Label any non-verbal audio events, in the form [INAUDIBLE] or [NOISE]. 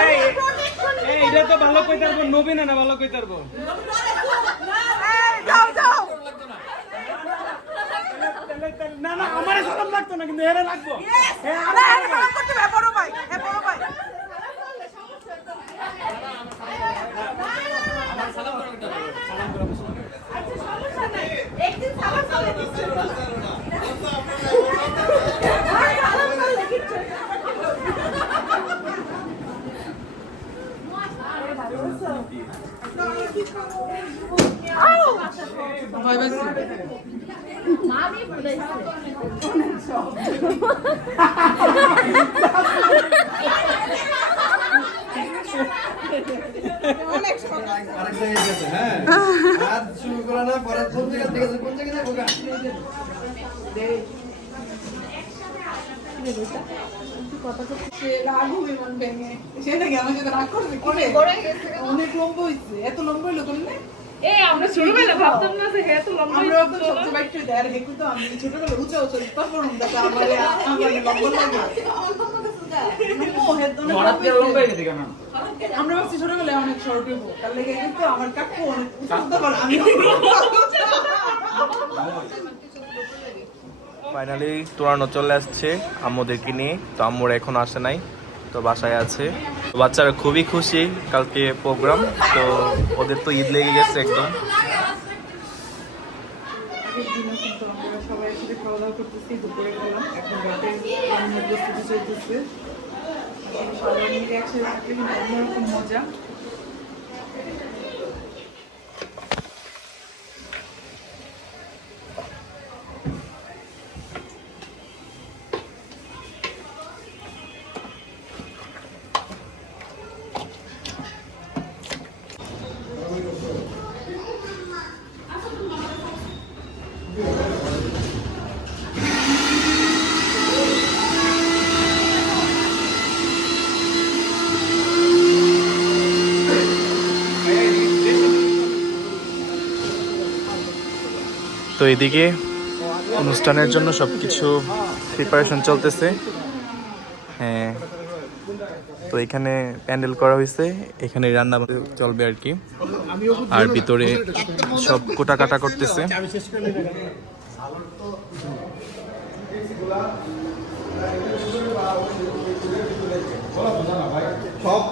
এই এই এটা তো ভালো কই তারবো নবীন না ভালো কই তারবো না না আমার সরম লাগতো না কিন্তু এরা লাগবো। হ্যাঁ না এটা করতে হবে বড় ভাই হ্যাঁ বড় ভাই। হ্যাঁ। শুরু করা না পরে কোন জায়গা থেকে কোন জায়গা যাব অনেক লম্বা হয়েছে এত লম্বা হইল কেমনে? এই আমরা ছোটবেলা ভাবতাম না যে এত লম্বা আমরা তো। সবচেয়ে বাইক টুইতে আর হেকু তো আমি ছোটবেলা উঁচা উঁচা পারফর্ম দেখা আমার আমার লম্বা লাগে। [LAUGHS] অনেক হঠাৎ করে লম্বা লম্বা হয়েছে। গেছে কেন? আমরা ভাবছি ছোটবেলায় অনেক শর্ট হইব তার লেগে কিন্তু আমার কাকু অনেক আমি [LAUGHS] [LAUGHS] ফাইনালি তোরানো চলে আসছে আম্মুদেরকে নিয়ে তো আম্মুর এখন আসে নাই, তো বাসায় আছে। বাচ্চারা খুবই খুশি কালকে প্রোগ্রাম তো ওদের তো ঈদ লেগে গেছে একদম। তো এদিকে অনুষ্ঠানের জন্য সবকিছু প্রিপারেশন চলতেছে। হ্যাঁ। তো এখানে প্যান্ডেল করা হয়েছে, এখানে রান্না চলবে আর কি। আর ভিতরে সব কোটা কাটা করতেছে। সব